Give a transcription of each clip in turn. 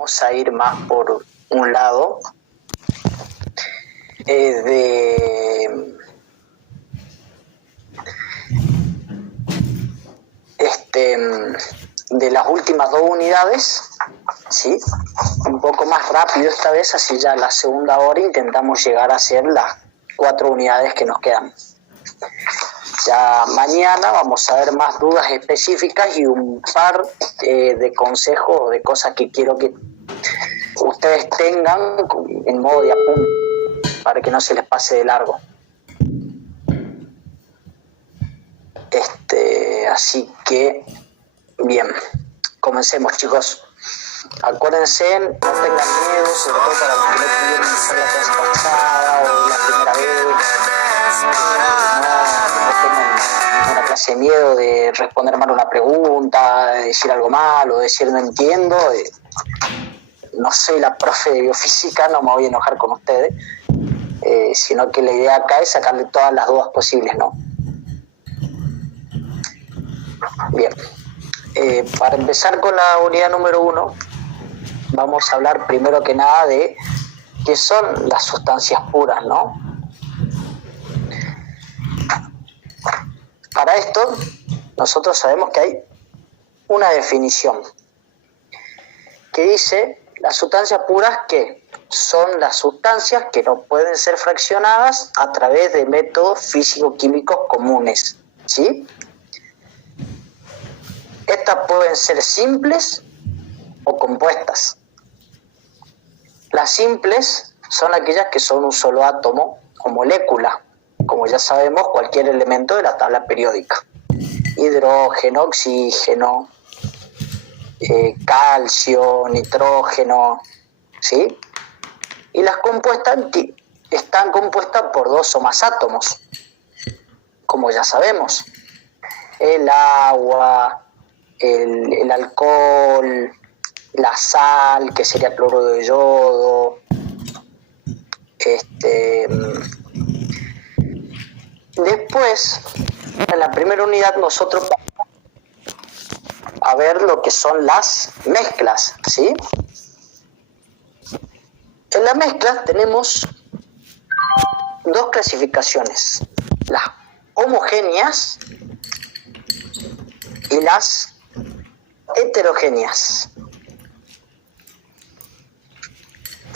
vamos a ir más por un lado de las últimas 2 unidades, ¿sí? Un poco más rápido esta vez, así ya la segunda hora intentamos llegar a hacer las 4 unidades que nos quedan. Ya mañana vamos a ver más dudas específicas y un par de consejos, de cosas que quiero que ustedes tengan en modo de apunte para que no se les pase de largo. Así que, bien, comencemos, chicos. Acuérdense, no tengan miedo, sobre todo para los que no pudieron hacer la clase pasada o la primera vez. No tengan ninguna clase de miedo de responder mal una pregunta, de decir algo mal o decir no entiendo. No soy la profe de biofísica, no me voy a enojar con ustedes, sino que la idea acá es sacarle todas las dudas posibles, ¿no? Bien, para empezar con la unidad número 1, vamos a hablar primero que nada de qué son las sustancias puras, ¿no? Para esto, nosotros sabemos que hay una definición que dice las sustancias puras que son las sustancias que no pueden ser fraccionadas a través de métodos físico-químicos comunes, ¿sí? Estas pueden ser simples o compuestas. Las simples son aquellas que son un solo átomo o molécula, como ya sabemos, cualquier elemento de la tabla periódica. Hidrógeno, oxígeno, calcio, nitrógeno, ¿sí? Y las compuestas están compuestas por 2 o más átomos, como ya sabemos. El agua, el alcohol, la sal, que sería cloruro de yodo, Después, en la primera unidad nosotros vamos a ver lo que son las mezclas, ¿sí? En las mezclas tenemos 2 clasificaciones, las homogéneas y las heterogéneas.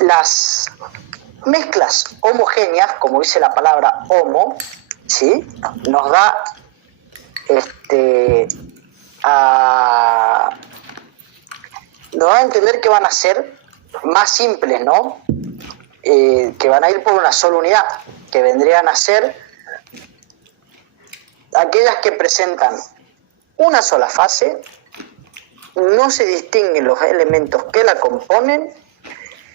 Las mezclas homogéneas, como dice la palabra homo, ¿sí? Nos da nos da a entender que van a ser más simples, ¿no? Que van a ir por una sola unidad, que vendrían a ser aquellas que presentan una sola fase, no se distinguen los elementos que la componen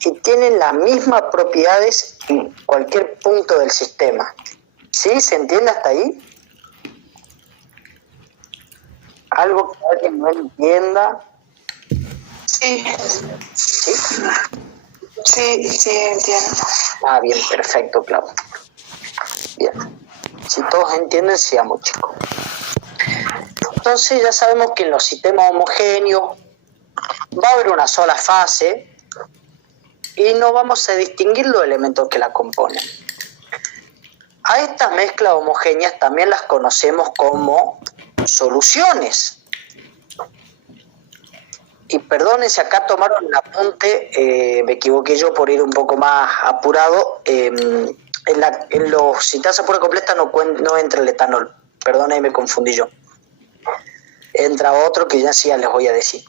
y tienen las mismas propiedades en cualquier punto del sistema. ¿Sí? ¿Se entiende hasta ahí? ¿Algo que alguien no entienda? Sí. ¿Sí? Sí, entiendo. Ah, bien, perfecto, Clau. Bien. Si todos entienden, sigamos, chicos. Entonces ya sabemos que en los sistemas homogéneos va a haber una sola fase y no vamos a distinguir los elementos que la componen. A estas mezclas homogéneas también las conocemos como soluciones. Y perdonen si acá tomaron el apunte, me equivoqué yo por ir un poco más apurado. En los sintasa pura completa no entra el etanol, perdón, me confundí yo. Entra otro que ya sí les voy a decir.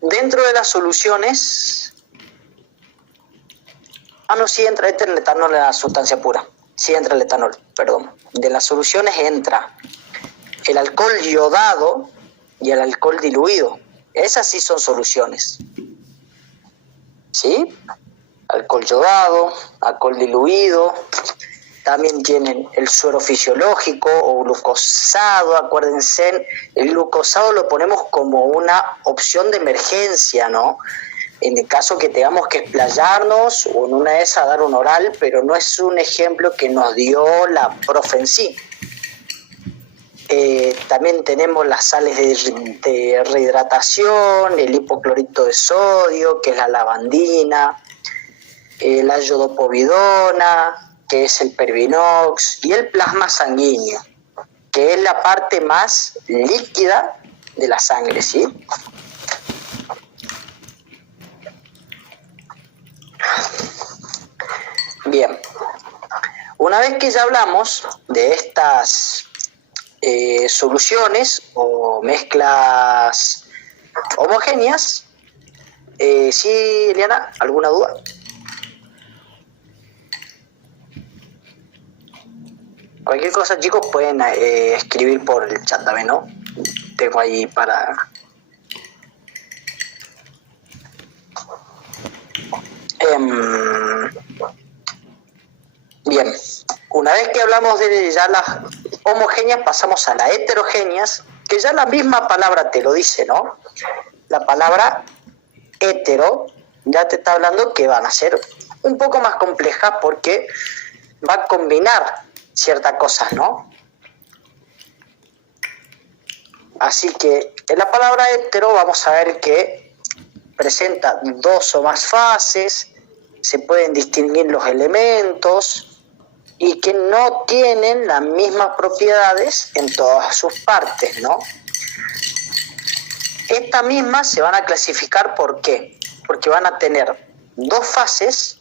Dentro de las soluciones, sí entra el etanol en la sustancia pura. Sí entra el etanol, perdón. De las soluciones entra el alcohol iodado y el alcohol diluido. Esas sí son soluciones. ¿Sí? Alcohol iodado, alcohol diluido. También tienen el suero fisiológico o glucosado. Acuérdense, el glucosado lo ponemos como una opción de emergencia, ¿no? En el caso que tengamos que explayarnos o en una de esas dar un oral, pero no es un ejemplo que nos dio la profe en sí. También tenemos las sales de rehidratación, el hipoclorito de sodio, que es la lavandina, la iodopovidona, que es el Pervinox, y el plasma sanguíneo, que es la parte más líquida de la sangre, ¿sí? Bien, una vez que ya hablamos de estas soluciones o mezclas homogéneas, ¿sí, Eliana? ¿Alguna duda? Cualquier cosa, chicos, pueden escribir por el chat también, ¿no? Tengo ahí para... Bien, una vez que hablamos de ya las homogéneas, pasamos a las heterogéneas, que ya la misma palabra te lo dice, ¿no? La palabra hetero ya te está hablando que van a ser un poco más complejas porque va a combinar ciertas cosas, ¿no? Así que en la palabra hetero vamos a ver que presenta dos o más fases, se pueden distinguir los elementos y que no tienen las mismas propiedades en todas sus partes, ¿no? Estas mismas se van a clasificar, ¿por qué? Porque van a tener dos fases,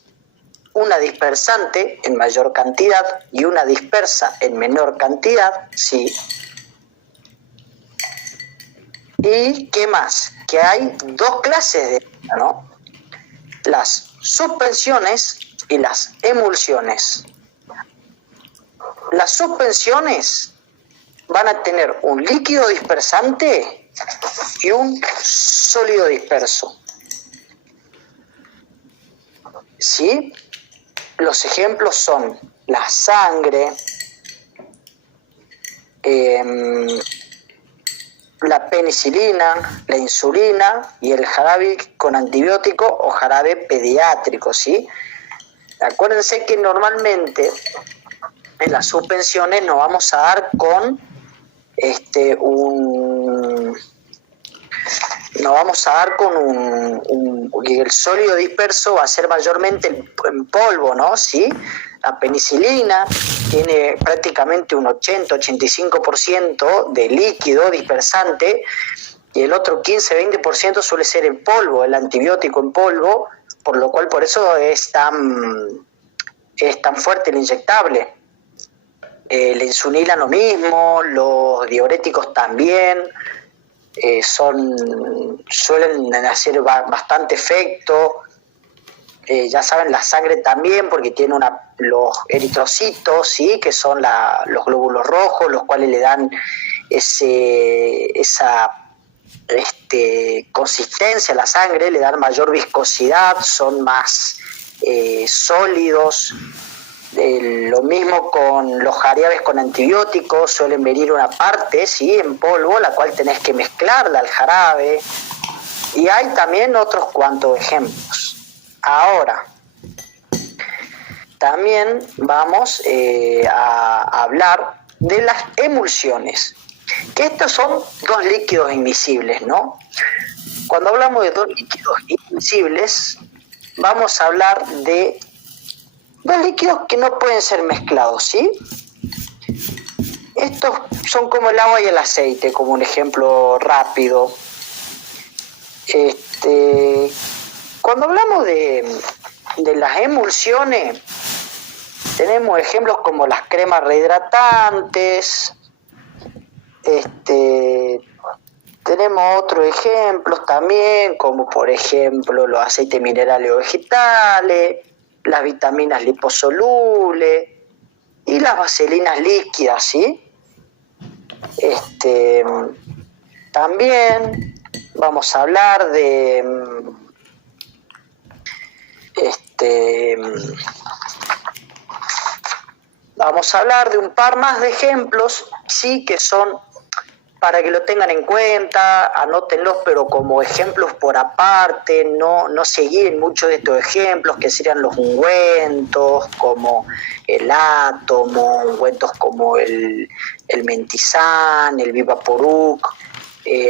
una dispersante en mayor cantidad y una dispersa en menor cantidad, ¿sí? ¿Y qué más? Que hay dos clases de, ¿no? Las suspensiones y las emulsiones. Las suspensiones van a tener un líquido dispersante y un sólido disperso. ¿Sí? Los ejemplos son la sangre, la penicilina, la insulina y el jarabe con antibiótico o jarabe pediátrico, ¿sí? Acuérdense que normalmente en las suspensiones nos vamos a dar con el sólido disperso va a ser mayormente en polvo, ¿no? ¿Sí? La penicilina tiene prácticamente un 80-85% de líquido dispersante y el otro 15-20% suele ser en polvo, el antibiótico en polvo, por lo cual por eso es tan fuerte el inyectable. La insulina lo mismo, los diuréticos también, suelen hacer bastante efecto. Ya saben, la sangre también, porque tiene los eritrocitos, ¿sí? Que son los glóbulos rojos, los cuales le dan esa consistencia a la sangre, le dan mayor viscosidad, son más sólidos. Lo mismo con los jarabes con antibióticos, suelen venir una parte, ¿sí? En polvo, la cual tenés que mezclarla al jarabe. Y hay también otros cuantos ejemplos. Ahora, también vamos a hablar de las emulsiones, que estos son dos líquidos invisibles, ¿no? Cuando hablamos de dos líquidos invisibles, vamos a hablar de dos líquidos que no pueden ser mezclados, ¿sí? Estos son como el agua y el aceite, como un ejemplo rápido. Cuando hablamos de las emulsiones, tenemos ejemplos como las cremas rehidratantes, tenemos otros ejemplos también, como por ejemplo los aceites minerales o vegetales, las vitaminas liposolubles y las vaselinas líquidas, ¿sí? También vamos a hablar de vamos a hablar de un par más de ejemplos, sí, que son para que lo tengan en cuenta, anótenlos, pero como ejemplos por aparte, no se guíen mucho de estos ejemplos, que serían los ungüentos, como el átomo, ungüentos como el mentizán, el vivaporuk,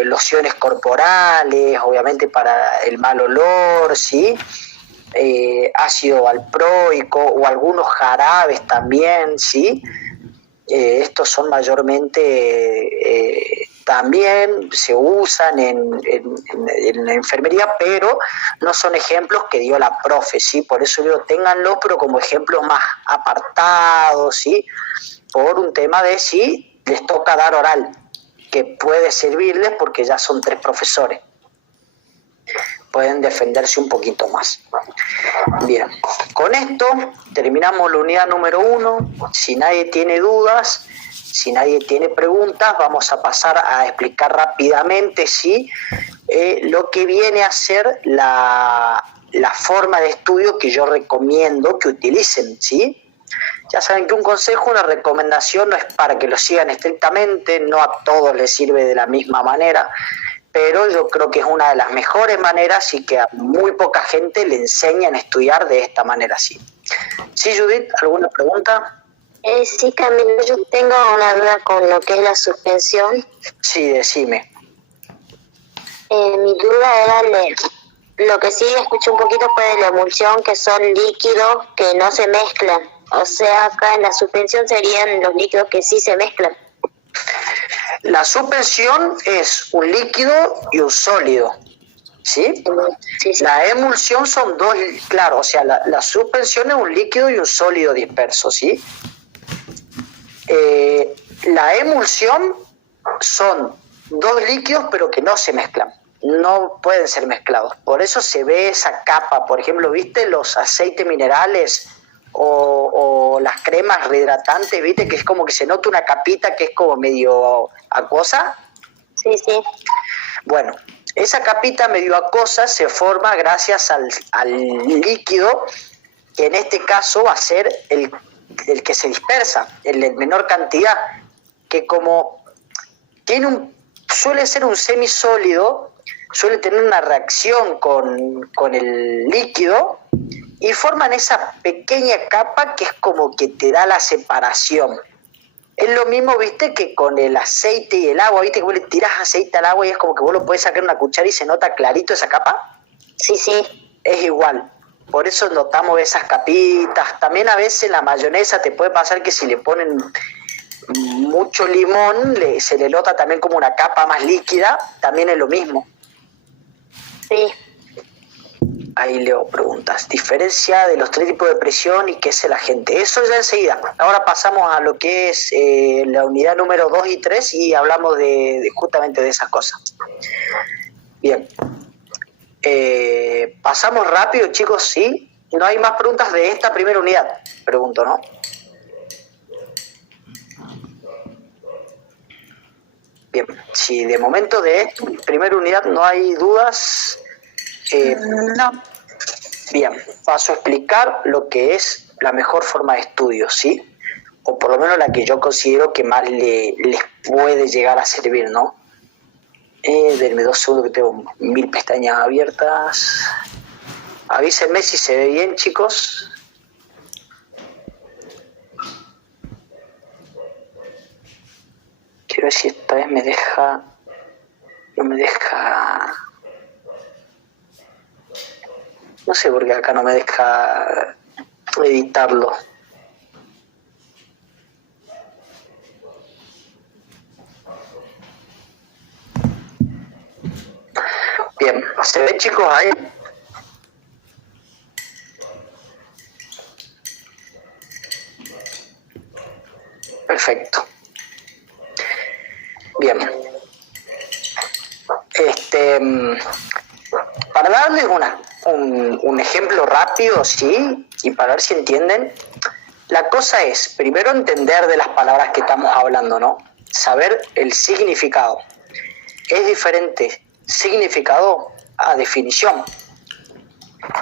lociones corporales, obviamente para el mal olor, ¿sí? Ácido valproico o algunos jarabes también, ¿sí? Estos son mayormente, también se usan en la enfermería, pero no son ejemplos que dio la profe, ¿sí? Por eso digo, ténganlos, pero como ejemplos más apartados, ¿sí? Por un tema de si les toca dar oral, que puede servirles porque ya son 3 profesores. Pueden defenderse un poquito más. Bien, con esto terminamos la unidad número 1. Si nadie tiene dudas, si nadie tiene preguntas, vamos a pasar a explicar rápidamente lo que viene a ser la forma de estudio que yo recomiendo que utilicen, ¿sí? Ya saben que un consejo, una recomendación no es para que lo sigan estrictamente, no a todos les sirve de la misma manera, pero yo creo que es una de las mejores maneras y que a muy poca gente le enseñan a estudiar de esta manera así. ¿Sí, Judith? ¿Alguna pregunta? Sí, Camilo, yo tengo una duda con lo que es la suspensión. Sí, decime. Mi duda era lo que sí escuché un poquito fue de la emulsión, que son líquidos que no se mezclan. O sea, acá en la suspensión serían los líquidos que sí se mezclan. La suspensión es un líquido y un sólido, ¿sí? Sí, sí. La emulsión son dos, claro, o sea, la suspensión es un líquido y un sólido disperso, ¿sí? La emulsión son 2 líquidos pero que no se mezclan, no pueden ser mezclados. Por eso se ve esa capa, por ejemplo, ¿viste los aceites minerales o las cremas rehidratantes? ¿Viste que es como que se nota una capita que es como medio acuosa? Sí, sí. Bueno, esa capita medio acuosa se forma gracias al líquido, que en este caso va a ser el que se dispersa en menor cantidad, que como suele ser un semisólido, suele tener una reacción con el líquido y forman esa pequeña capa que es como que te da la separación. Es lo mismo, viste, que con el aceite y el agua, viste que vos le tirás aceite al agua y es como que vos lo podés sacar en una cuchara y se nota clarito esa capa. Sí, sí. Es igual. Por eso notamos esas capitas. También a veces la mayonesa te puede pasar que si le ponen mucho limón, se le nota también como una capa más líquida, también es lo mismo. Sí. Ahí leo preguntas. Diferencia de los 3 tipos de presión y qué es el agente. Eso ya enseguida. Ahora pasamos a lo que es la unidad número 2 y 3 y hablamos justamente de esas cosas. Bien. Pasamos rápido, chicos, ¿sí? No hay más preguntas de esta primera unidad, pregunto, ¿no? Bien, si de momento de esta primera unidad no hay dudas, No. bien, paso a explicar lo que es la mejor forma de estudio, ¿sí? O por lo menos la que yo considero que más les puede llegar a servir, ¿no? Denme 2 segundos que tengo 1000 pestañas abiertas. Avísenme si se ve bien, chicos. Quiero ver si esta vez me deja... No me deja... No sé por qué acá no me deja editarlo. Bien, ¿se ve, chicos, ahí? Perfecto. Bien. Para darles un ejemplo rápido, ¿sí? Y para ver si entienden, la cosa es, primero entender de las palabras que estamos hablando, ¿no? Saber el significado. Es diferente significado a definición.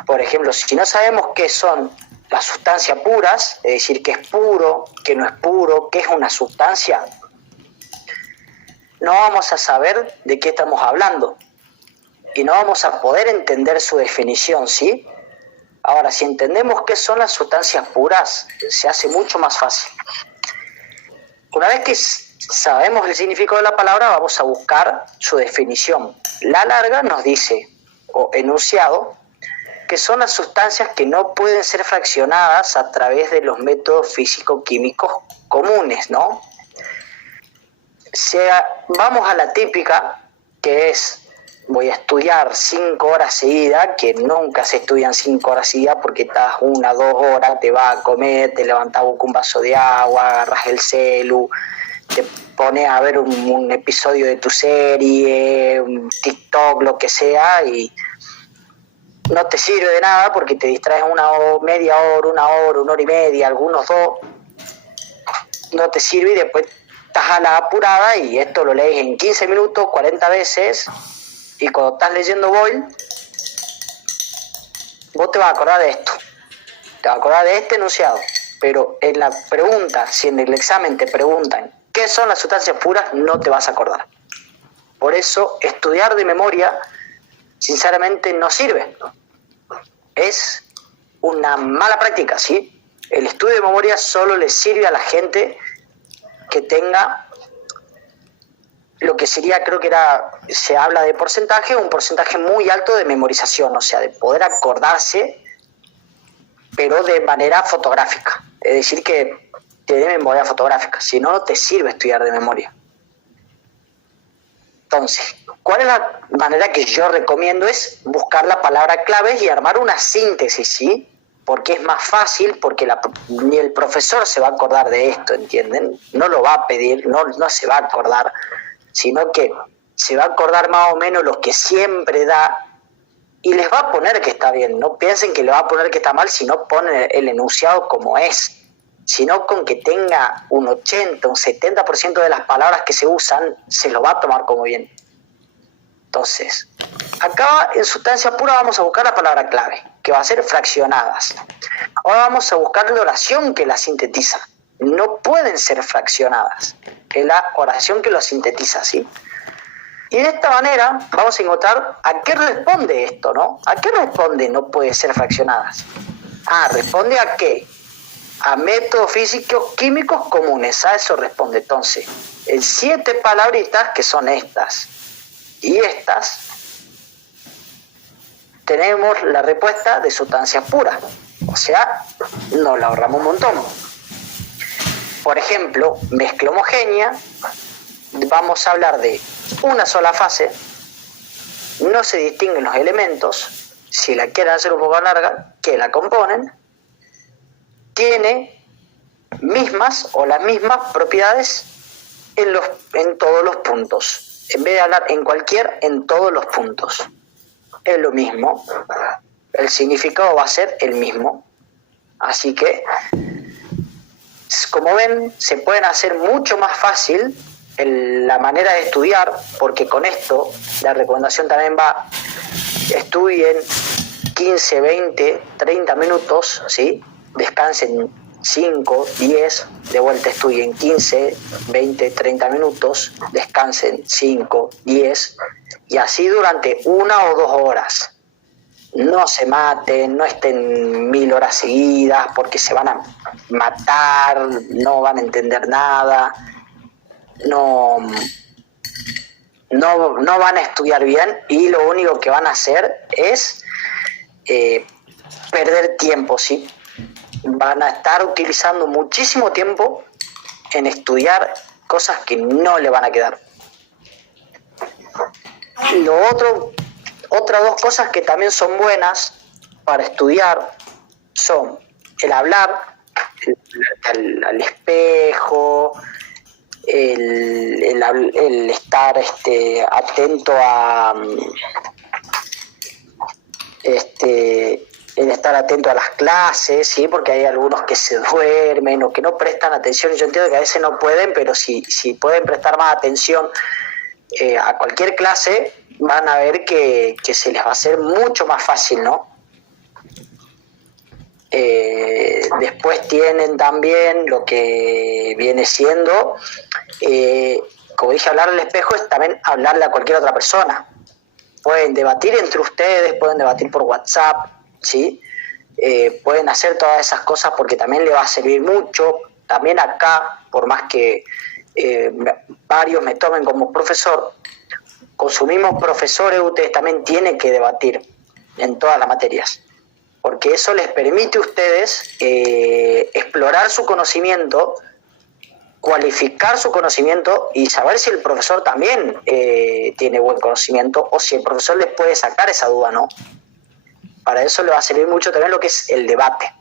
Por ejemplo, si no sabemos qué son las sustancias puras, es decir, qué es puro, qué no es puro, qué es una sustancia, no vamos a saber de qué estamos hablando y no vamos a poder entender su definición, ¿sí? Ahora, si entendemos qué son las sustancias puras, se hace mucho más fácil. Una vez que sabemos el significado de la palabra, vamos a buscar su definición. La larga nos dice, o enunciado, que son las sustancias que no pueden ser fraccionadas a través de los métodos físico-químicos comunes, ¿no? Vamos a la típica, que es, voy a estudiar 5 horas seguidas, que nunca se estudian 5 horas seguidas porque estás 1, 2 horas, te vas a comer, te levantás con un vaso de agua, agarras el celu, te pones a ver un episodio de tu serie, un TikTok, lo que sea, y no te sirve de nada porque te distraes media hora, 1 hora, 1 hora y media, algunos 2, no te sirve y después estás a la apurada y esto lo lees en 15 minutos, 40 veces, y cuando estás leyendo Boyle, vos te vas a acordar de esto, te vas a acordar de este enunciado, pero en la pregunta, si en el examen te preguntan qué son las sustancias puras, no te vas a acordar. Por eso estudiar de memoria sinceramente no sirve. Es una mala práctica, ¿sí? El estudio de memoria solo le sirve a la gente que tenga lo que sería, creo que se habla de porcentaje, un porcentaje muy alto de memorización, o sea, de poder acordarse, pero de manera fotográfica. Es decir, que te dé memoria fotográfica, si no, no te sirve estudiar de memoria. Entonces, ¿cuál es la manera que yo recomiendo? Es buscar la palabra clave y armar una síntesis, ¿sí? Porque es más fácil, porque ni el profesor se va a acordar de esto, ¿entienden? No lo va a pedir, no se va a acordar, sino que se va a acordar más o menos lo que siempre da y les va a poner que está bien. No piensen que le va a poner que está mal si no pone el enunciado como es, sino con que tenga un 80, un 70% de las palabras que se usan, se lo va a tomar como bien. Entonces, acá en sustancia pura vamos a buscar la palabra clave, que va a ser fraccionadas. Ahora vamos a buscar la oración que la sintetiza. No pueden ser fraccionadas, es la oración que lo sintetiza, ¿sí? Y de esta manera vamos a encontrar a qué responde esto, ¿no? ¿A qué responde no puede ser fraccionadas? Responde a qué. A métodos físicos químicos comunes, a eso responde. Entonces, en 7 palabritas que son estas y estas, tenemos la respuesta de sustancia pura, o sea, nos la ahorramos un montón. Por ejemplo, mezcla homogénea, vamos a hablar de una sola fase, no se distinguen los elementos, si la quieren hacer un poco larga, que la componen, tiene mismas o las mismas propiedades en todos los puntos. En vez de hablar en cualquier, en todos los puntos. Es lo mismo. El significado va a ser el mismo. Así que, como ven, se pueden hacer mucho más fácil la manera de estudiar, porque con esto la recomendación también va, estudien 15, 20, 30 minutos, ¿sí? Descansen 5, 10, de vuelta estudien 15, 20, 30 minutos, descansen 5, 10, y así durante 1 o 2 horas. No se maten, no estén 1000 horas seguidas, porque se van a matar, no van a entender nada, no van a estudiar bien, y lo único que van a hacer es perder tiempo, ¿sí? Van a estar utilizando muchísimo tiempo en estudiar cosas que no le van a quedar. Otras 2 cosas que también son buenas para estudiar son el hablar al espejo, el estar atento a el estar atento a las clases, ¿sí? Porque hay algunos que se duermen o que no prestan atención. Yo entiendo que a veces no pueden, pero si pueden prestar más atención a cualquier clase, van a ver que se les va a hacer mucho más fácil, ¿no? Después tienen también lo que viene siendo como dije, hablar al espejo es también hablarle a cualquier otra persona. Pueden debatir entre ustedes, pueden debatir por WhatsApp, ¿sí? Pueden hacer todas esas cosas porque también le va a servir mucho. También acá, por más que varios me tomen como profesor, con sus mismos profesores ustedes también tienen que debatir en todas las materias, porque eso les permite a ustedes explorar su conocimiento, cualificar su conocimiento y saber si el profesor también tiene buen conocimiento o si el profesor les puede sacar esa duda, ¿no? Para eso le va a servir mucho también lo que es el debate.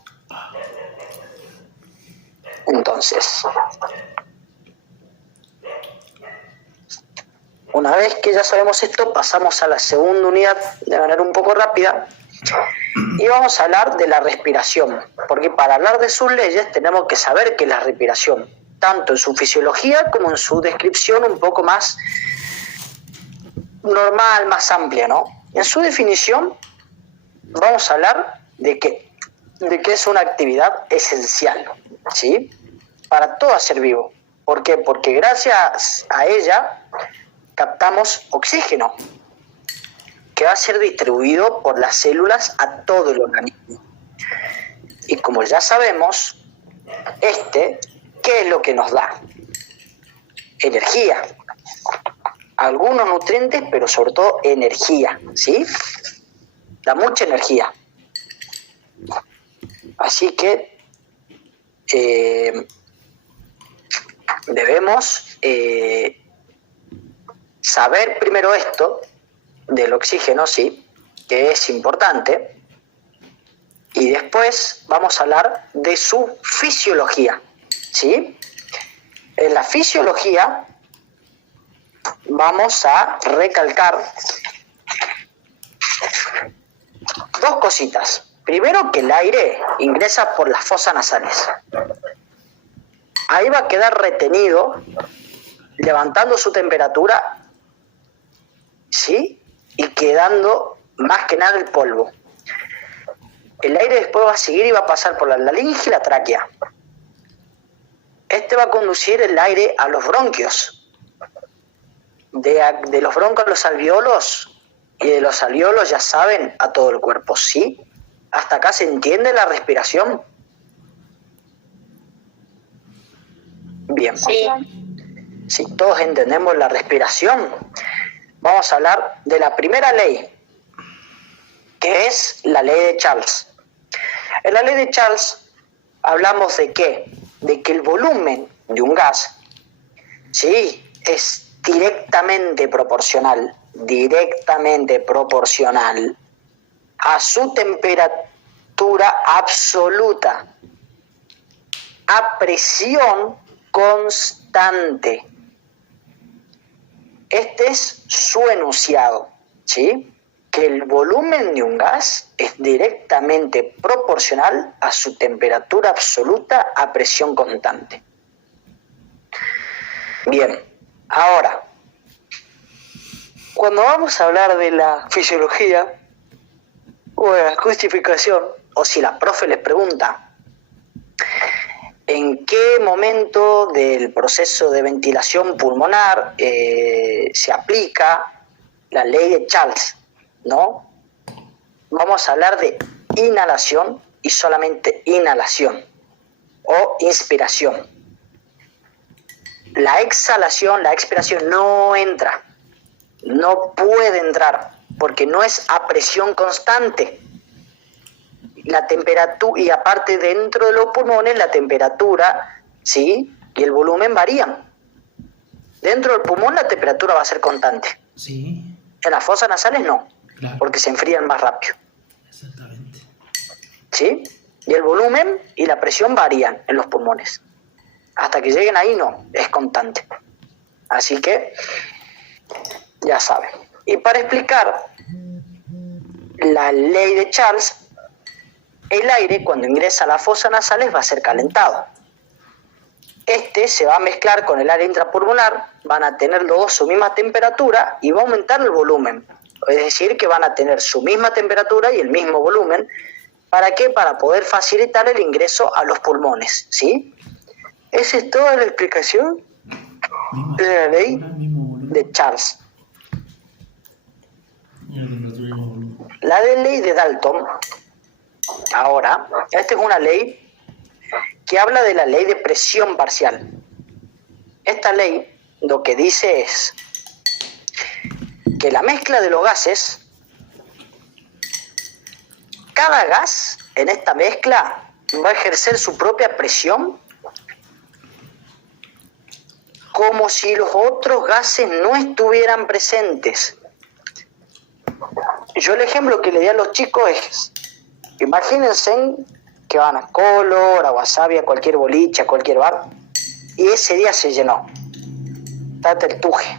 Entonces, una vez que ya sabemos esto, pasamos a la segunda unidad de manera un poco rápida y vamos a hablar de la respiración, porque para hablar de sus leyes tenemos que saber qué es la respiración, tanto en su fisiología como en su descripción un poco más normal, más amplia, ¿no? En su definición vamos a hablar de que es una actividad esencial, ¿sí? Para todo ser vivo. ¿Por qué? Porque gracias a ella captamos oxígeno, que va a ser distribuido por las células a todo el organismo. Y como ya sabemos, ¿qué es lo que nos da? Energía. Algunos nutrientes, pero sobre todo energía, ¿sí? Da mucha energía. Así que debemos saber primero esto del oxígeno, sí, que es importante, y después vamos a hablar de su fisiología, ¿sí? En la fisiología vamos a recalcar dos cositas. Primero, que el aire ingresa por las fosas nasales. Ahí va a quedar retenido, levantando su temperatura, ¿sí? Y quedando más que nada el polvo. El aire después va a seguir y va a pasar por la laringe y la tráquea. Va a conducir el aire a los bronquios. De los bronquios a los alveolos, y de los alveolos, ya saben, a todo el cuerpo, ¿sí? ¿Hasta acá se entiende la respiración? Bien. Sí. Si todos entendemos la respiración, vamos a hablar de la primera ley, que es la ley de Charles. En la ley de Charles hablamos de ¿qué? De que el volumen de un gas, sí, es directamente proporcional a su temperatura absoluta, a presión constante. Este es su enunciado, ¿sí? Que el volumen de un gas es directamente proporcional a su temperatura absoluta a presión constante. Bien, ahora, cuando vamos a hablar de la fisiología o de la justificación, o si la profe les pregunta en qué momento del proceso de ventilación pulmonar se aplica la ley de Charles, ¿no? Vamos a hablar de inhalación y solamente inhalación o inspiración. La exhalación, la expiración no entra, no puede entrar porque no es a presión constante. La temperatura, y aparte dentro de los pulmones la temperatura, ¿sí? Y el volumen varían. Dentro del pulmón la temperatura va a ser constante. Sí. En las fosas nasales no, Claro. porque se enfrían más rápido. Exactamente. ¿Sí? Y el volumen y la presión varían en los pulmones. Hasta que lleguen ahí no, es constante. Así que, ya saben. Y para explicar la ley de Charles, el aire cuando ingresa a las fosas nasales va a ser calentado. Se va a mezclar con el aire intrapulmonar, van a tener los dos su misma temperatura y va a aumentar el volumen. Es decir, que van a tener su misma temperatura y el mismo volumen. ¿Para qué? Para poder facilitar el ingreso a los pulmones, ¿sí? ¿Esa es toda la explicación? Es la ley de Charles. La ley de Dalton, ahora, esta es una ley que habla de la ley de presión parcial. Esta ley lo que dice es que la mezcla de los gases, cada gas en esta mezcla va a ejercer su propia presión como si los otros gases no estuvieran presentes. Yo el ejemplo que le di a los chicos es, imagínense que van a Color, a Wasabi, a cualquier boliche, a cualquier bar, y ese día se llenó. Está el tuje.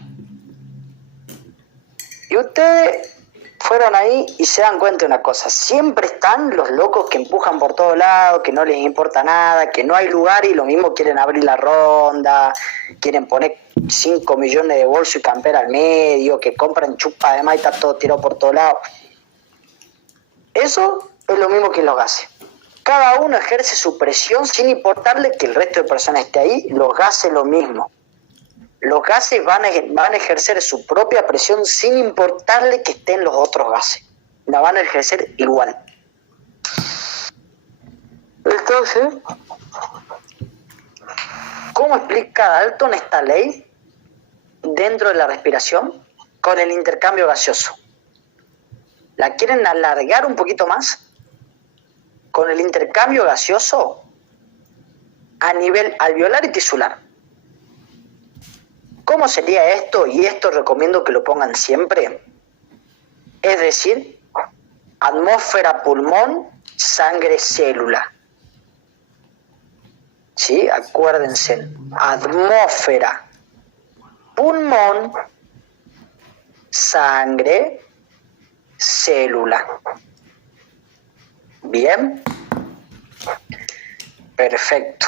Y ustedes fueron ahí y se dan cuenta de una cosa, siempre están los locos que empujan por todos lados, que no les importa nada, que no hay lugar y lo mismo quieren abrir la ronda, quieren poner 5 millones de bolsos y campera al medio, que compran chupa de maíz, está todo tirado por todos lados. Eso es lo mismo que los gases. Cada uno ejerce su presión sin importarle que el resto de personas esté ahí, los gases lo mismo. Los gases van a ejercer su propia presión sin importarle que estén los otros gases. La van a ejercer igual. Entonces, ¿cómo explica Dalton esta ley dentro de la respiración con el intercambio gaseoso? ¿La quieren alargar un poquito más? Con el intercambio gaseoso a nivel alveolar y tisular. ¿Cómo sería esto? Y esto recomiendo que lo pongan siempre. Es decir, atmósfera, pulmón, sangre, célula. ¿Sí? Acuérdense. Atmósfera, pulmón, sangre, célula. ¿Bien? Perfecto.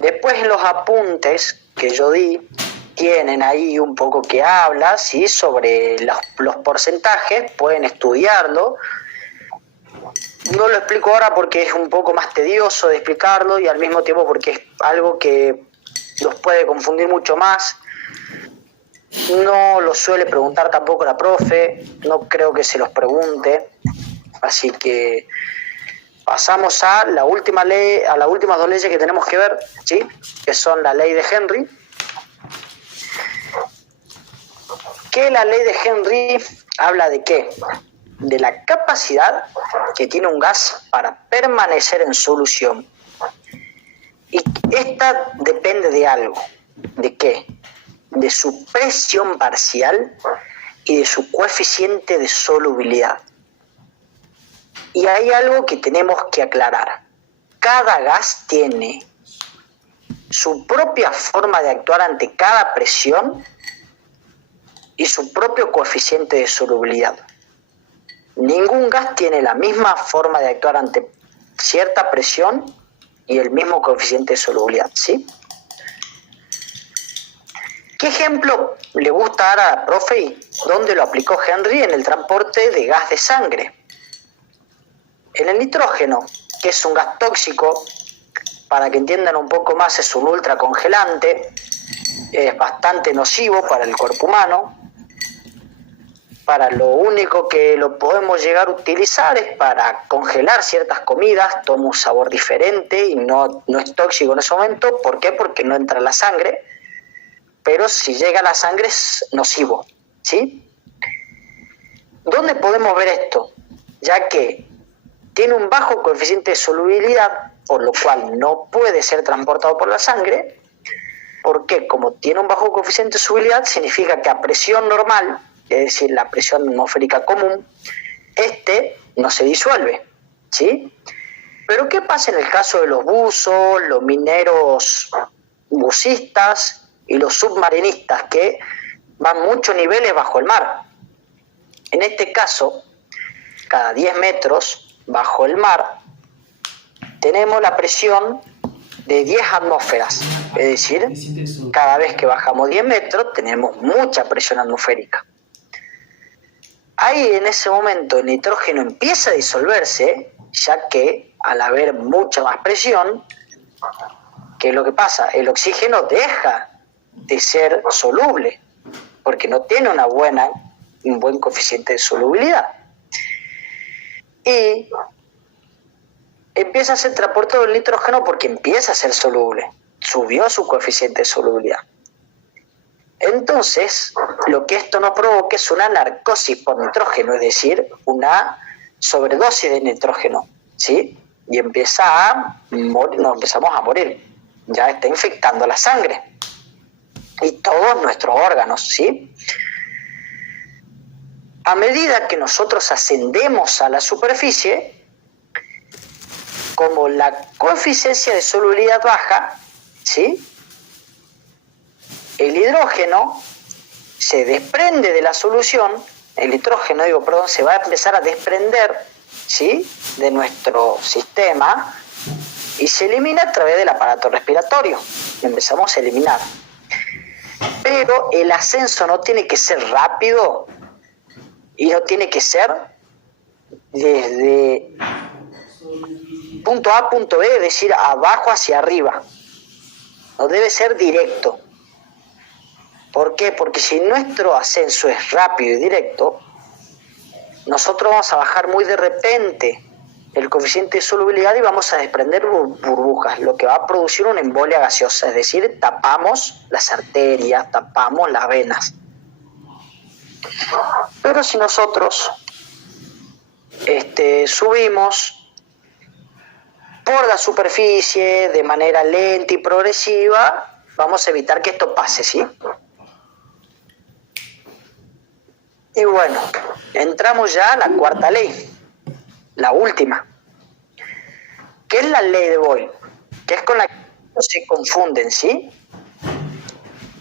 Después en los apuntes que yo di, tienen ahí un poco que habla, ¿sí? Sobre los porcentajes, pueden estudiarlo. No lo explico ahora porque es un poco más tedioso de explicarlo y al mismo tiempo porque es algo que los puede confundir mucho más. No lo suele preguntar tampoco la profe, no creo que se los pregunte, así que pasamos a la última ley, a las últimas dos leyes que tenemos que ver, ¿sí? Que son la ley de Henry. Que la ley de Henry habla de qué? De la capacidad que tiene un gas para permanecer en solución. Y esta depende de algo. ¿De qué? De su presión parcial y de su coeficiente de solubilidad. Y hay algo que tenemos que aclarar. Cada gas tiene su propia forma de actuar ante cada presión y su propio coeficiente de solubilidad. Ningún gas tiene la misma forma de actuar ante cierta presión y el mismo coeficiente de solubilidad, ¿sí? ¿Qué ejemplo le gusta dar a la profe y dónde lo aplicó Henry? En el transporte de gas de sangre. En el nitrógeno, que es un gas tóxico, para que entiendan un poco más, es un ultracongelante, es bastante nocivo para el cuerpo humano. Para lo único que lo podemos llegar a utilizar es para congelar ciertas comidas, toma un sabor diferente y no es tóxico en ese momento. ¿Por qué? Porque no entra a la sangre, pero si llega a la sangre es nocivo, ¿sí? ¿Dónde podemos ver esto? Ya que tiene un bajo coeficiente de solubilidad, por lo cual no puede ser transportado por la sangre. ¿Por qué? Como tiene un bajo coeficiente de solubilidad, significa que a presión normal, es decir, la presión atmosférica común, no se disuelve, ¿sí? Pero ¿qué pasa en el caso de los buzos, los mineros bucistas y los submarinistas que van muchos niveles bajo el mar? En este caso, cada 10 metros bajo el mar, tenemos la presión de 10 atmósferas, es decir, cada vez que bajamos 10 metros tenemos mucha presión atmosférica. Ahí en ese momento el nitrógeno empieza a disolverse, ya que al haber mucha más presión, ¿qué es lo que pasa? El oxígeno deja de ser soluble, porque no tiene un buen coeficiente de solubilidad. Y empieza a ser transportado el nitrógeno porque empieza a ser soluble, subió su coeficiente de solubilidad. Entonces, lo que esto nos provoca es una narcosis por nitrógeno, es decir, una sobredosis de nitrógeno, ¿sí? Y nos empezamos a morir, ya está infectando la sangre y todos nuestros órganos, ¿sí? A medida que nosotros ascendemos a la superficie, como la coeficiencia de solubilidad baja, ¿sí?, el hidrógeno se desprende de la solución, se va a empezar a desprender, ¿sí?, de nuestro sistema y se elimina a través del aparato respiratorio. Empezamos a eliminar. Pero el ascenso no tiene que ser rápido y no tiene que ser desde punto A a punto B, es decir, abajo hacia arriba. No debe ser directo. ¿Por qué? Porque si nuestro ascenso es rápido y directo, nosotros vamos a bajar muy de repente el coeficiente de solubilidad y vamos a desprender burbujas, lo que va a producir una embolia gaseosa, es decir, tapamos las arterias, tapamos las venas. Pero si nosotros subimos por la superficie de manera lenta y progresiva, vamos a evitar que esto pase, ¿sí? Y bueno, entramos ya a la cuarta ley, la última, que es la ley de Boyle, que es con la que se confunden, ¿sí?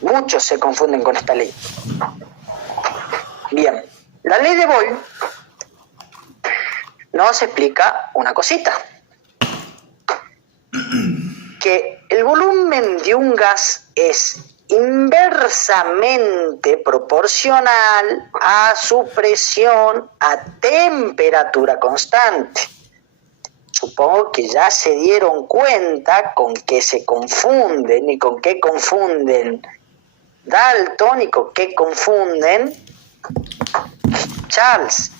Muchos se confunden con esta ley. Bien, la ley de Boyle nos explica una cosita, que el volumen de un gas es inversamente proporcional a su presión a temperatura constante. Supongo que ya se dieron cuenta con qué se confunden y con qué confunden Dalton y con qué confunden Charles.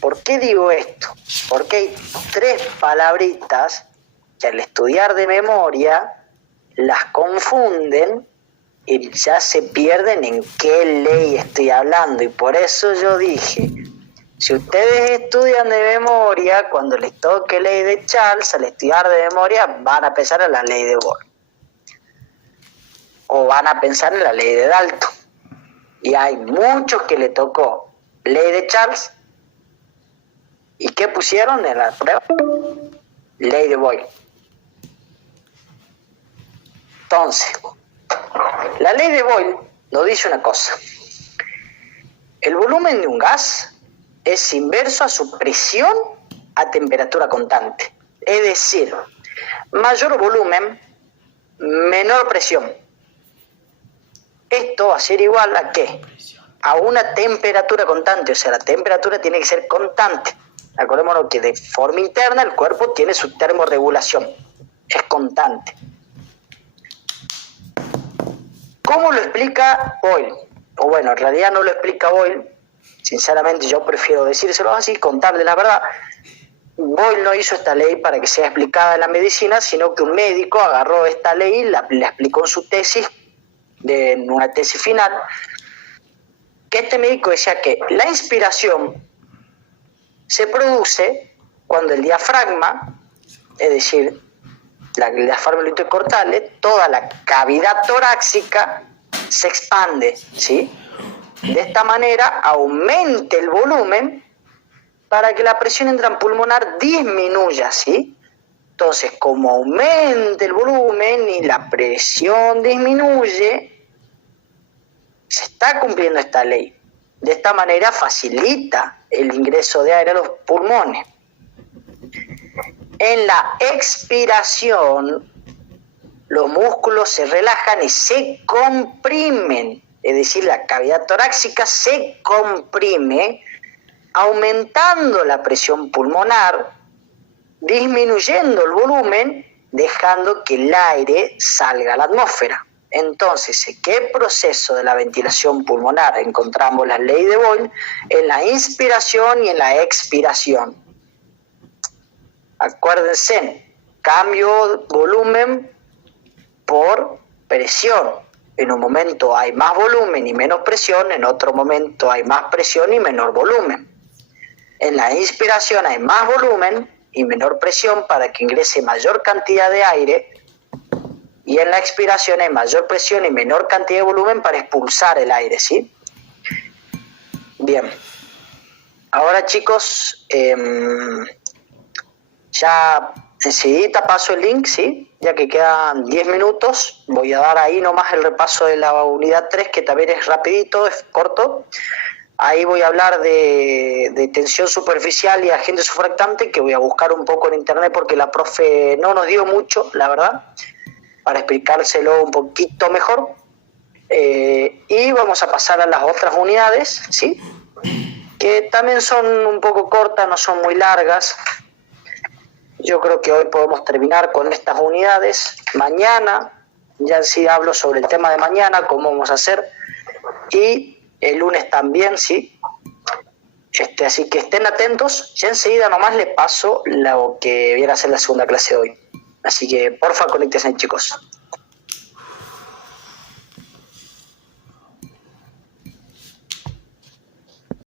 ¿Por qué digo esto? Porque hay tres palabritas que al estudiar de memoria las confunden y ya se pierden en qué ley estoy hablando. Y por eso yo dije, si ustedes estudian de memoria, cuando les toque ley de Charles, al estudiar de memoria van a pensar en la ley de Bohr. O van a pensar en la ley de Dalton. Y hay muchos que le tocó ley de Charles. ¿Y qué pusieron en la prueba? Ley de Boyle. Entonces, la ley de Boyle nos dice una cosa. El volumen de un gas es inverso a su presión a temperatura constante. Es decir, mayor volumen, menor presión. Esto va a ser igual a ¿qué? A una temperatura constante, o sea, la temperatura tiene que ser constante. Acordémonos que de forma interna el cuerpo tiene su termorregulación, es constante. ¿Cómo lo explica Boyle? O bueno, en realidad no lo explica Boyle, sinceramente yo prefiero decírselo así, contarle la verdad. Boyle no hizo esta ley para que sea explicada en la medicina, sino que un médico agarró esta ley y la explicó en su tesis, en una tesis final, que este médico decía que la inspiración se produce cuando el diafragma, es decir, el diafragma intercortale, toda la cavidad torácica se expande, ¿sí? De esta manera aumente el volumen para que la presión intrapulmonar disminuya, ¿sí? Entonces, como aumente el volumen y la presión disminuye, se está cumpliendo esta ley. De esta manera facilita el ingreso de aire a los pulmones. En la expiración, los músculos se relajan y se comprimen, es decir, la cavidad torácica se comprime, aumentando la presión pulmonar, disminuyendo el volumen, dejando que el aire salga a la atmósfera. Entonces, ¿en qué proceso de la ventilación pulmonar encontramos la ley de Boyle? En la inspiración y en la expiración. Acuérdense, cambio volumen por presión. En un momento hay más volumen y menos presión, en otro momento hay más presión y menor volumen. En la inspiración hay más volumen y menor presión para que ingrese mayor cantidad de aire, y en la expiración hay mayor presión y menor cantidad de volumen para expulsar el aire, ¿sí? Bien. Ahora, chicos, ya enseguida paso el link, ¿sí? Ya que quedan 10 minutos, voy a dar ahí nomás el repaso de la unidad 3, que también es rapidito, es corto. Ahí voy a hablar de tensión superficial y agente surfactante, que voy a buscar un poco en internet porque la profe no nos dio mucho, la verdad, para explicárselo un poquito mejor. Y vamos a pasar a las otras unidades, ¿sí? Que también son un poco cortas, no son muy largas. Yo creo que hoy podemos terminar con estas unidades. Mañana, ya sí hablo sobre el tema de mañana, cómo vamos a hacer. Y el lunes también, ¿sí? Así que estén atentos. Ya enseguida nomás les paso lo que viene a ser la segunda clase de hoy. Así que, porfa, conéctense, chicos.